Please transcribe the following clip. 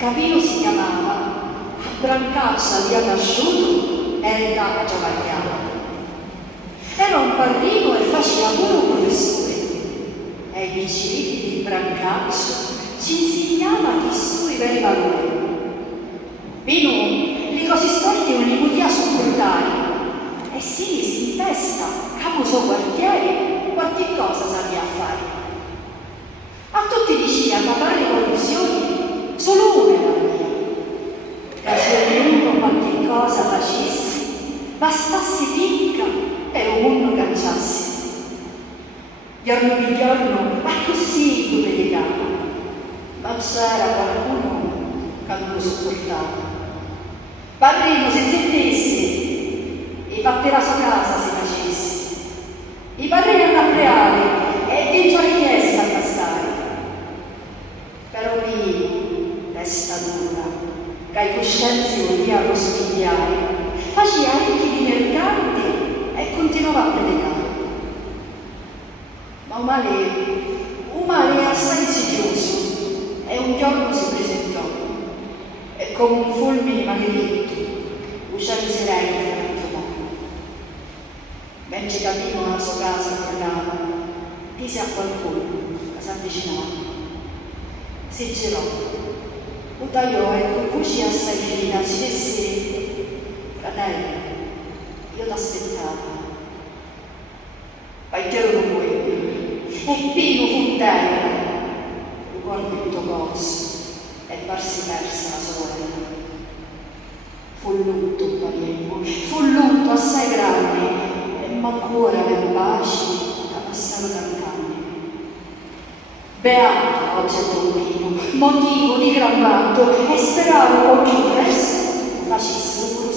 Capino si chiamava, a Brancaccia via nasciuto, era giavagliano. Era un parrino e faceva pure un professore. E i vicini di Brancaccia ci insegnava chi sui veri valori. Pino, le cose storiche non li podia sopportare e si mise in testa, capo suo quartiere, qualche cosa sapeva fare. A tutti diceva che per rivoluzioni solo una era mia. Che se ognuno qualche cosa facesse, bastasse picca e lo mondo canciasse. Giorno per giorno, ma così tu predicava. Ma c'era qualcuno che non lo sopportava. Padrino si sentisse, e fatti la sua casa si facesse. I padrini hanno a preare e dentro la chiesa a castare. Però lì, testa dura, che i coscienze volevano spigliare, faceva ricchi di mercanti e continuava a predicare. Ma un male assai insidioso, e un giorno si presentò, e come un fulmine maledetto, uscendo sereno per trovare. Mentre capimo alla sua casa tornava, disse a qualcuno che si avvicinava. Si girò, lo tagliò e con voce assai fina ci disse: fratello, io ti aspettavo. Vai te lo vuoi, e Pino fu terra, il cuore tutto cose, e parsi persa la sorella. Fu lutto, paremo, fu lutto assai grande, ma ancora per pace da passare tanti. Beato oggi è Don Pino, motivo di gran vanto, e speravo che presto facesse pure